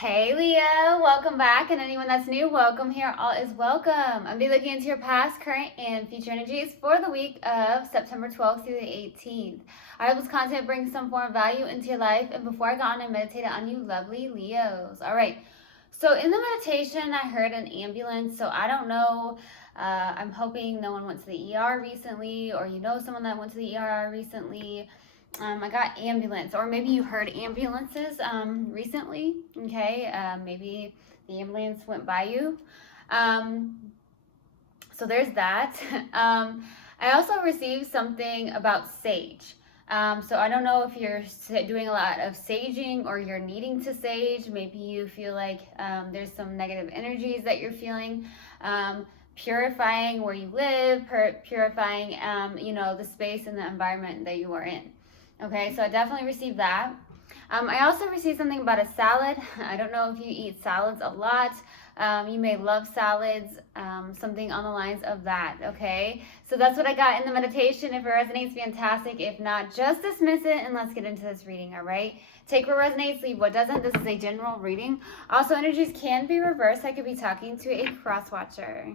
Hey Leo, welcome back, and anyone that's new, welcome here. All is welcome. I'll be looking into your past, current, and future energies for the week of September 12th through the 18th. I hope this content brings some form of value into your life, and before I go on and meditate on you lovely Leos. All right, so in the meditation, I heard an ambulance, so I don't know. I'm hoping no one went to the ER recently, or you know someone that went to the ER recently. I got ambulance, or maybe you heard ambulances recently. Okay, maybe the ambulance went by you. Um, so there's that. I also received something about sage. So I don't know if you're doing a lot of saging or you're needing to sage. Maybe you feel like there's some negative energies that you're feeling. Purifying where you live, purifying, the space and the environment that you are in. Okay, so I definitely received that. I also received something about a salad. I don't know if you eat salads a lot. You may love salads, something on the lines of that, okay? So that's what I got in the meditation. If it resonates, fantastic. If not, just dismiss it and let's get into this reading, all right? Take what resonates, leave what doesn't. This is a general reading. Also, energies can be reversed. I could be talking to a cross watcher.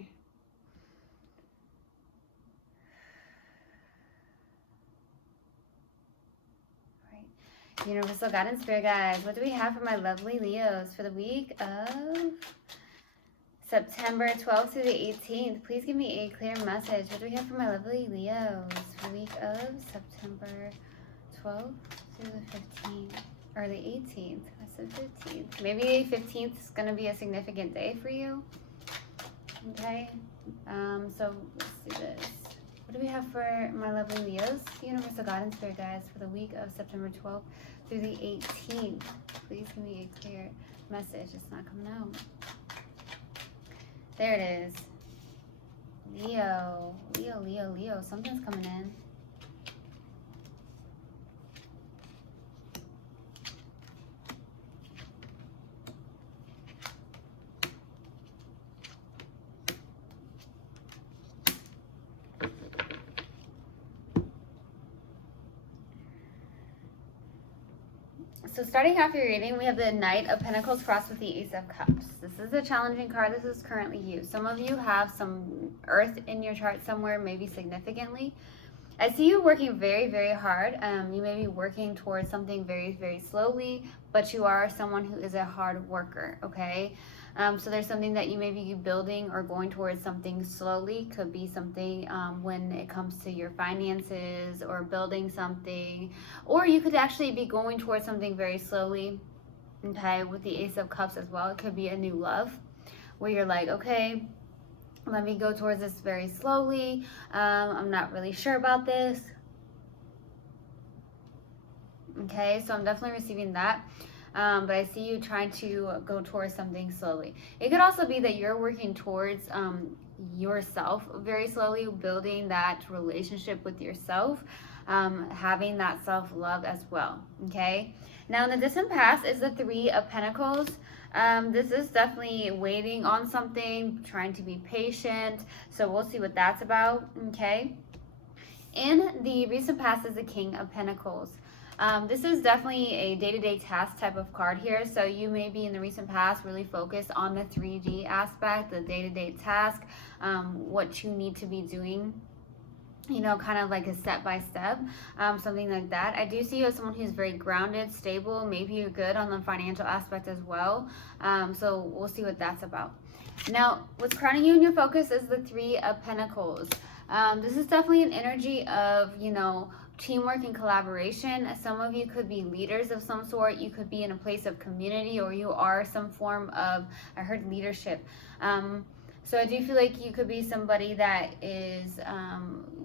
Universal God and Spirit Guides, what do we have for my lovely Leos for the week of September 12th through the 18th? Please give me a clear message. What do we have for my lovely Leos for the week of September 12th through the 15th, or the 18th? I said 15th. Maybe 15th is going to be a significant day for you. Okay, so let's do this. What do we have for my lovely Leos? Universal God and Spirit Guides for the week of September 12th through the 18th. Please give me a clear message. It's not coming out. There it is. Leo. Leo, Leo, Leo. Something's coming in. So starting off your reading, we have the Knight of Pentacles crossed with the Ace of Cups. This is a challenging card. This is currently you. Some of you have some earth in your chart somewhere, maybe significantly. I see you working very, very hard. You may be working towards something very, very slowly, but you are someone who is a hard worker, okay? So there's something that you may be building or going towards something slowly. Could be something when it comes to your finances or building something. Or you could actually be going towards something very slowly, okay, with the Ace of Cups as well. It could be a new love where you're like, okay, let me go towards this very slowly. I'm not really sure about this. Okay, so I'm definitely receiving that. But I see you trying to go towards something slowly. It could also be that you're working towards yourself very slowly, building that relationship with yourself, having that self-love as well, okay? Now, in the distant past is the Three of Pentacles. This is definitely waiting on something, trying to be patient. So we'll see what that's about, okay? In the recent past is the King of Pentacles. This is definitely a day-to-day task type of card here. So you may be in the recent past really focused on the 3D aspect, the day-to-day task, what you need to be doing, you know, kind of like a step-by-step, something like that. I do see you as someone who's very grounded, stable. Maybe you're good on the financial aspect as well. So we'll see what that's about. Now, what's crowning you in your focus is the Three of Pentacles. This is definitely an energy of, you know, teamwork and collaboration. Some of you could be leaders of some sort. You could be in a place of community, or you are some form of, I heard, leadership. So I do feel like you could be somebody that is,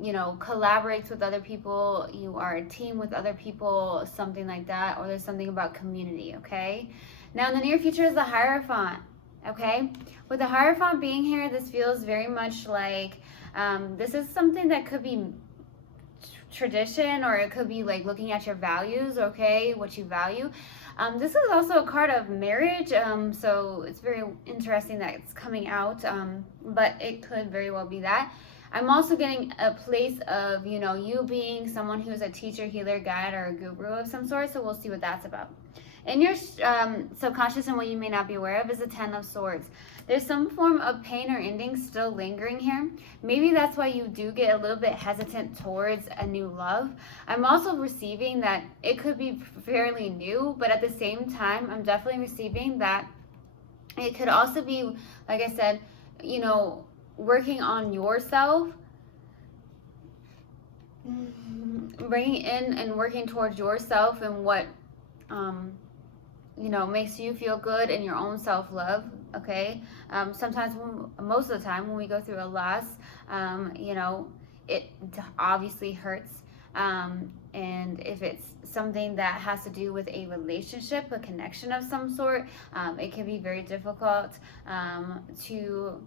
you know, collaborates with other people. You are a team with other people, something like that. Or there's something about community, okay? Now, in the near future is the Hierophant, okay? With the Hierophant being here, this feels very much like this is something that could be tradition, or it could be like looking at your values, okay, what you value. This is also a card of marriage, so it's very interesting that it's coming out, but it could very well be that. I'm also getting a place of, you know, you being someone who is a teacher, healer, guide, or a guru of some sort, so we'll see what that's about. In your subconscious, and what you may not be aware of is the Ten of Swords. There's some form of pain or ending still lingering here. Maybe that's why you do get a little bit hesitant towards a new love. I'm also receiving that it could be fairly new, but at the same time, I'm definitely receiving that it could also be, like I said, you know, working on yourself, bringing in and working towards yourself and what, you know, makes you feel good in your own self-love, okay? Sometimes, most of the time, when we go through a loss, you know, it obviously hurts. And if it's something that has to do with a relationship, a connection of some sort, it can be very difficult to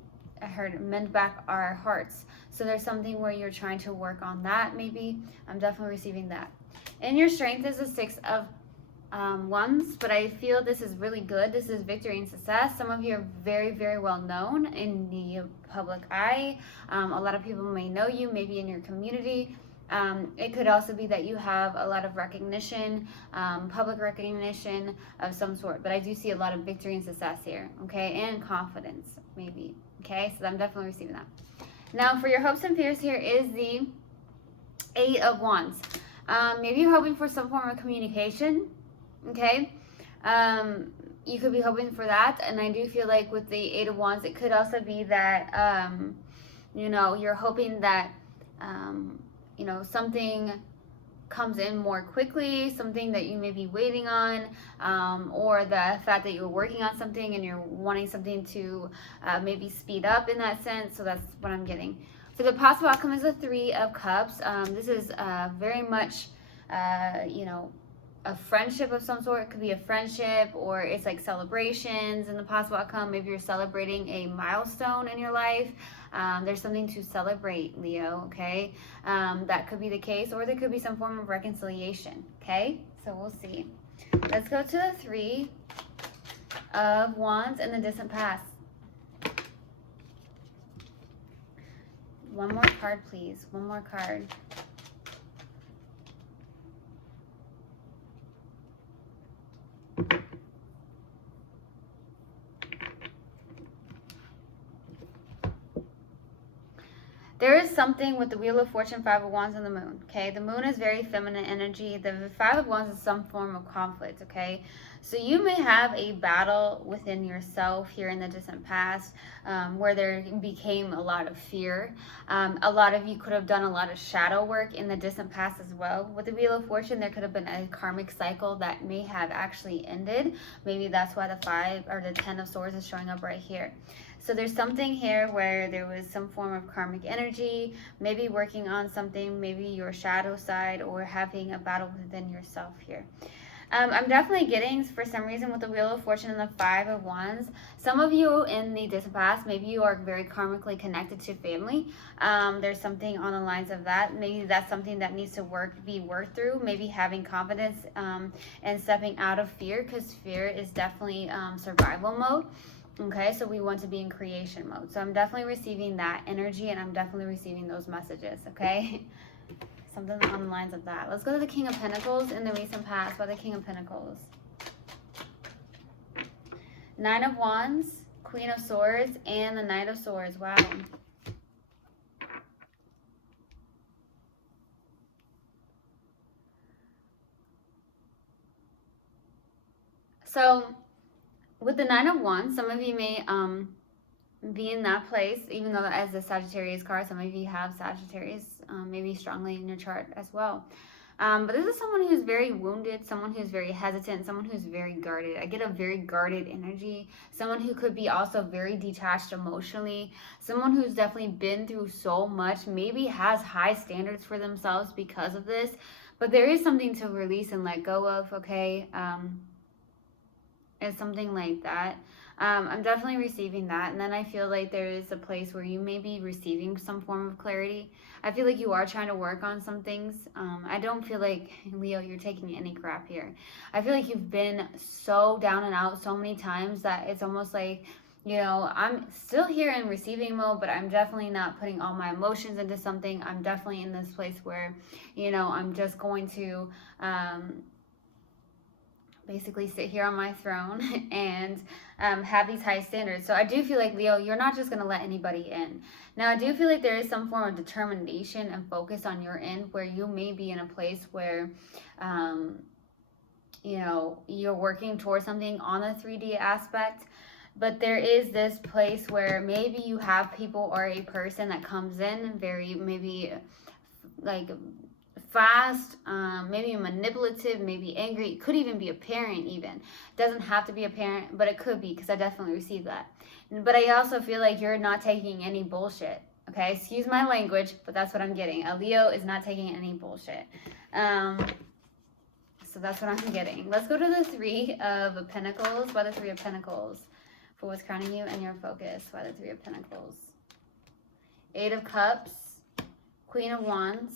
mend back our hearts. So there's something where you're trying to work on that, maybe. I'm definitely receiving that. And your strength is a 6 of Wands, but I feel this is really good. This is victory and success. Some of you are very, very well known in the public eye. A lot of people may know you, maybe in your community. It could also be that you have a lot of recognition, public recognition of some sort. But I do see a lot of victory and success here, okay? And confidence, maybe, okay? So I'm definitely receiving that. Now, for your hopes and fears, here is the 8 of Wands. Maybe you're hoping for some form of communication, okay? You could be hoping for that. And I do feel like with the 8 of Wands, it could also be that, you know, you're hoping that, you know, something comes in more quickly, something that you may be waiting on, or the fact that you're working on something and you're wanting something to maybe speed up in that sense. So that's what I'm getting. So the possible outcome is a 3 of Cups. This is very much, you know, a friendship of some sort. It could be a friendship, or it's like celebrations in the possible outcome. Maybe you're celebrating a milestone in your life. There's something to celebrate, Leo, okay? That could be the case, or there could be some form of reconciliation, okay? So we'll see. Let's go to the 3 of Wands in the distant past. One more card, please. One more card. There is something with the Wheel of Fortune, 5 of Wands, and the Moon, okay? The Moon is very feminine energy. The 5 of Wands is some form of conflict, okay? So you may have a battle within yourself here in the distant past, where there became a lot of fear. A lot of you could have done a lot of shadow work in the distant past as well. With the Wheel of Fortune, there could have been a karmic cycle that may have actually ended. Maybe that's why the 5 or the 10 of Swords is showing up right here. So there's something here where there was some form of karmic energy, maybe working on something, maybe your shadow side, or having a battle within yourself here. I'm definitely getting, for some reason, with the Wheel of Fortune and the 5 of Wands, some of you in the distant past, maybe you are very karmically connected to family. There's something on the lines of that. Maybe that's something that needs to be worked through. Maybe having confidence and stepping out of fear, because fear is definitely survival mode. Okay, so we want to be in creation mode. So I'm definitely receiving that energy, and I'm definitely receiving those messages, okay? Something on the lines of that. Let's go to the King of Pentacles in the recent past. By the King of Pentacles. 9 of Wands, Queen of Swords, and the Knight of Swords. Wow. So with the 9 of Wands, some of you may be in that place, even though as the Sagittarius card, some of you have Sagittarius maybe strongly in your chart as well. But this is someone who's very wounded, someone who's very hesitant, someone who's very guarded. I get a very guarded energy, someone who could be also very detached emotionally, someone who's definitely been through so much, maybe has high standards for themselves because of this, but there is something to release and let go of, okay? It's something like that. I'm definitely receiving that. And then I feel like there is a place where you may be receiving some form of clarity. I feel like you are trying to work on some things. I don't feel like, Leo, you're taking any crap here. I feel like you've been so down and out so many times that it's almost like, you know, I'm still here in receiving mode, but I'm definitely not putting all my emotions into something. I'm definitely in this place where, you know, I'm just going to basically sit here on my throne and have these high standards. So I do feel like, Leo, you're not just going to let anybody in. Now, I do feel like there is some form of determination and focus on your end where you may be in a place where, you know, you're working towards something on the 3D aspect. But there is this place where maybe you have people or a person that comes in very maybe like fast, maybe manipulative, maybe angry. It could even be a parent even. It doesn't have to be a parent, but it could be, because I definitely received that. But I also feel like you're not taking any bullshit. Okay, excuse my language, but that's what I'm getting. A Leo is not taking any bullshit. So that's what I'm getting. Let's go to the Three of Pentacles. Why the Three of Pentacles? For what's crowning you and your focus. Why the Three of Pentacles? Eight of Cups, Queen of Wands,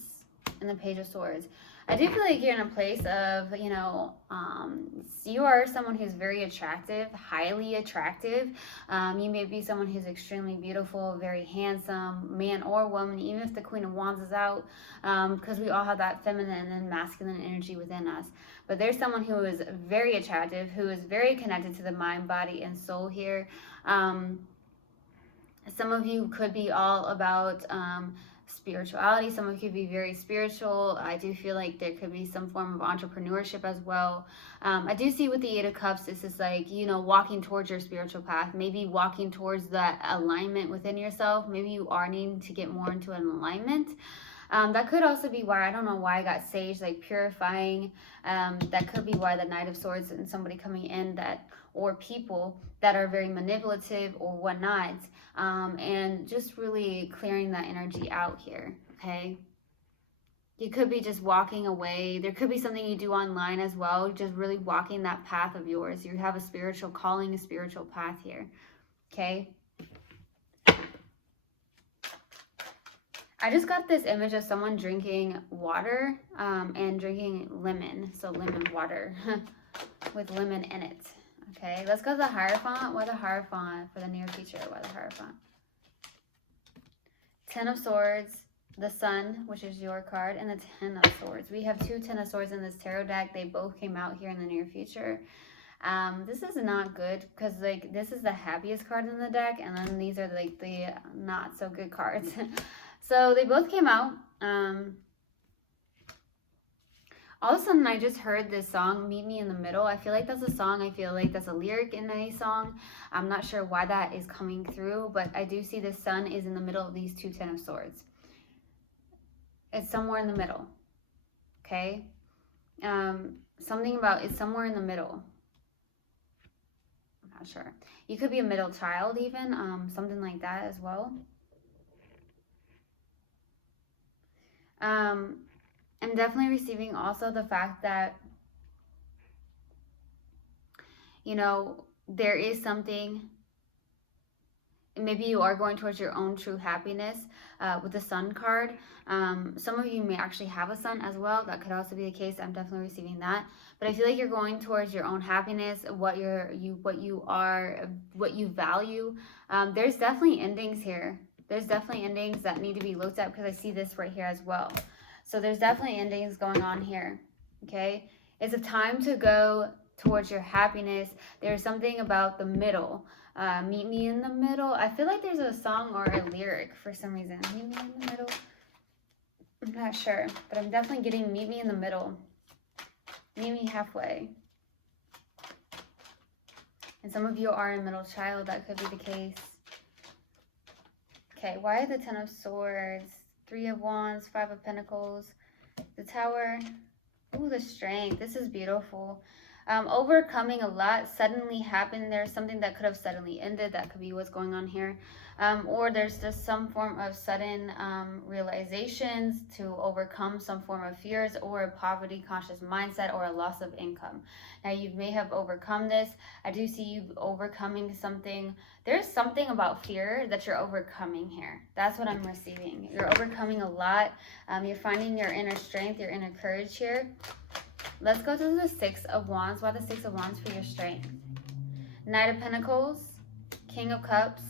and the Page of Swords. I do feel like you're in a place of, you know, you are someone who's very attractive, highly attractive. You may be someone who's extremely beautiful, very handsome, man or woman, even if the Queen of Wands is out, because we all have that feminine and masculine energy within us. But there's someone who is very attractive, who is very connected to the mind, body, and soul here. Some of you could be all about spirituality. Some of you could be very spiritual. I do feel like there could be some form of entrepreneurship as well. I do see with the Eight of Cups, this is like, you know, walking towards your spiritual path, maybe walking towards that alignment within yourself. Maybe you are needing to get more into an alignment. That could also be why, I don't know why I got Sage, like purifying. That could be why the Knight of Swords and somebody coming in that, or people that are very manipulative or whatnot, and just really clearing that energy out here, okay? You could be just walking away. There could be something you do online as well, just really walking that path of yours. You have a spiritual calling, a spiritual path here, okay? I just got this image of someone drinking water and drinking lemon, so lemon water with lemon in it. Okay, let's go to the Hierophant. Why the Hierophant for the near future? Why the Hierophant? Ten of Swords, the Sun, which is your card, and the Ten of Swords. We have two Ten of Swords in this tarot deck. They both came out here in the near future. This is not good because like this is the happiest card in the deck, and then these are like the not so good cards. So they both came out. All of a sudden, I just heard this song, Meet Me in the Middle. I feel like that's a song. I feel like that's a lyric in a song. I'm not sure why that is coming through, but I do see the Sun is in the middle of these two Ten of Swords. It's somewhere in the middle, okay? Something about it's somewhere in the middle. I'm not sure. You could be a middle child even, something like that as well. I'm definitely receiving also the fact that, you know, there is something, maybe you are going towards your own true happiness with the Sun card. Some of you may actually have a Sun as well. That could also be the case. I'm definitely receiving that. But I feel like you're going towards your own happiness, what you value. There's definitely endings here. There's definitely endings that need to be looked at because I see this right here as well. So there's definitely endings going on here, okay? It's a time to go towards your happiness. There's something about the middle. Meet me in the middle. I feel like there's a song or a lyric for some reason. Meet me in the middle. I'm not sure, but I'm definitely getting meet me in the middle. Meet me halfway. And some of you are a middle child. That could be the case. Okay, why the Ten of Swords, Three of Wands, Five of Pentacles, the Tower, ooh, the Strength. This is beautiful. Overcoming a lot suddenly happened. There's something that could have suddenly ended. That could be what's going on here. Or there's just some form of sudden realizations to overcome some form of fears or a poverty conscious mindset or a loss of income. Now you may have overcome this. I do see you overcoming something. There's something about fear that you're overcoming here. That's what I'm receiving. You're overcoming a lot. You're finding your inner strength, your inner courage here. Let's go to the Six of Wands. Why the Six of Wands for your strength? Knight of Pentacles, King of Cups,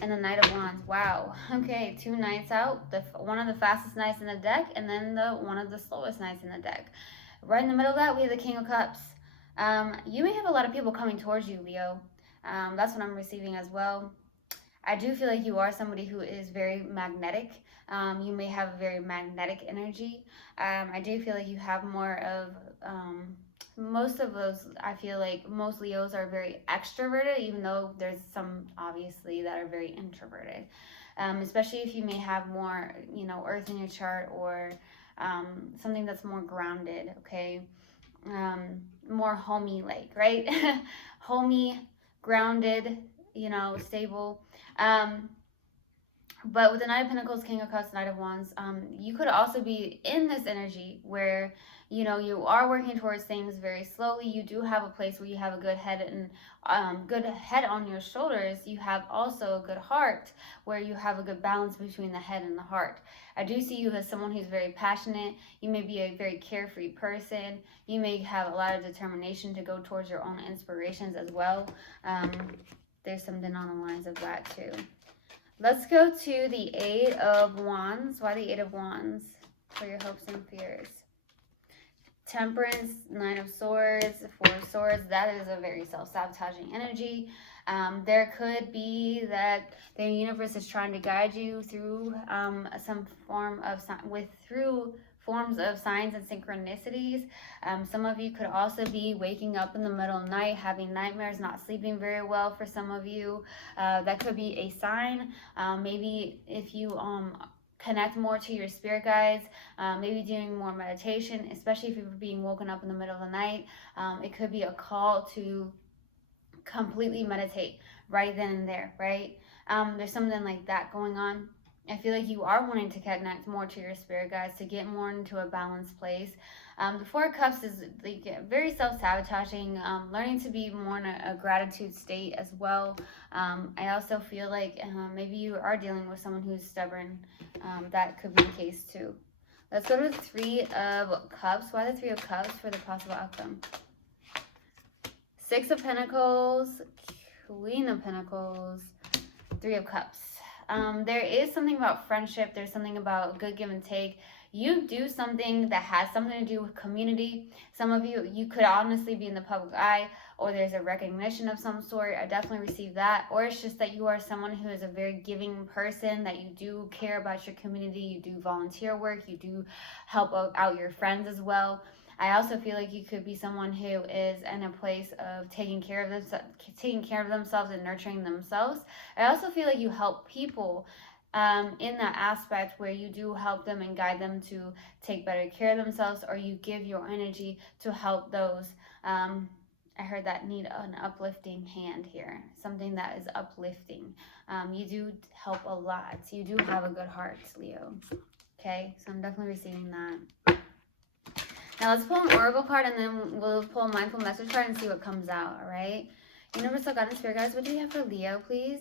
and the Knight of Wands. Wow. Okay, two Knights out. One of the fastest Knights in the deck, and then one of the slowest Knights in the deck. Right in the middle of that, we have the King of Cups. You may have a lot of people coming towards you, Leo. That's what I'm receiving as well. I do feel like you are somebody who is very magnetic. You may have very magnetic energy. I do feel like you have more of most of those. I feel like most Leos are very extroverted, even though there's some obviously that are very introverted. Especially if you may have more, earth in your chart, or something that's more grounded. Okay, more homey like, right? Homey, grounded, stable. But with the Knight of Pentacles, King of Cups, Knight of Wands, you could also be in this energy where, you are working towards things very slowly. You do have a place where you have a good head and good head on your shoulders. You have also a good heart where you have a good balance between the head and the heart. I do see you as someone who's very passionate. You may be a very carefree person. You may have a lot of determination to go towards your own inspirations as well. There's something on the lines of that too. Let's go to the Eight of Wands. Why the Eight of Wands for your hopes and fears? Temperance, Nine of Swords, Four of Swords. That is a very self-sabotaging energy. There could be that the universe is trying to guide you through some form of through forms of signs and synchronicities. Some of you could also be waking up in the middle of the night, having nightmares, not sleeping very well for some of you. That could be a sign. Maybe if you connect more to your spirit guides, maybe doing more meditation, especially if you're being woken up in the middle of the night. It could be a call to completely meditate right then and there, right? There's something like that going on. I feel like you are wanting to connect more to your spirit guides, to get more into a balanced place. The Four of Cups is like very self-sabotaging, learning to be more in a gratitude state as well. I also feel like maybe you are dealing with someone who's stubborn. That could be the case too. Let's go to the Three of Cups. Why the Three of Cups for the possible outcome? Six of Pentacles, Queen of Pentacles, Three of Cups. There is something about friendship. There's something about good give and take. You do something that has something to do with community. Some of you could honestly be in the public eye, or there's a recognition of some sort. I definitely receive that. Or it's just that you are someone who is a very giving person, that you do care about your community. You do volunteer work. You do help out your friends as well. I also feel like you could be someone who is in a place of taking care of themselves and nurturing themselves. I also feel like you help people in that aspect where you do help them and guide them to take better care of themselves, or you give your energy to help those. I heard that need an uplifting hand here, something that is uplifting. You do help a lot. You do have a good heart, Leo. Okay, so I'm definitely receiving that. Now let's pull an oracle card, and then we'll pull a mindful message card and see what comes out, all right? Universal God and Spirit guides, what do we have for Leo, please?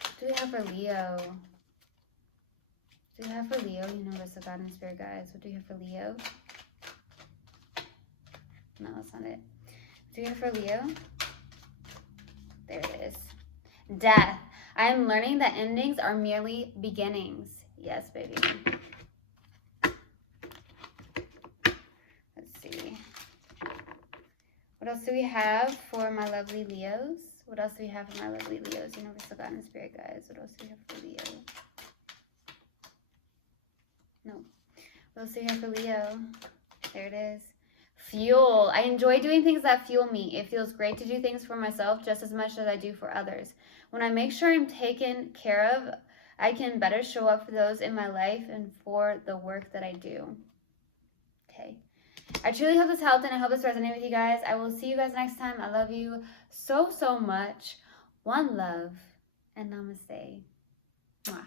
What do we have for Leo? What do we have for Leo? Universal God and Spirit guides, what do we have for Leo? No, that's not it. What do we have for Leo? There it is. Death. I am learning that endings are merely beginnings. Yes, baby. What else do we have for my lovely Leos? What else do we have for my lovely Leos? Universal God and Spirit guides. What else do we have for Leo? No. What else do we have for Leo? There it is. Fuel. I enjoy doing things that fuel me. It feels great to do things for myself just as much as I do for others. When I make sure I'm taken care of, I can better show up for those in my life and for the work that I do. Okay. I truly hope this helped, and I hope this resonated with you guys. I will see you guys next time. I love you so, so much. One love, and namaste. Mwah.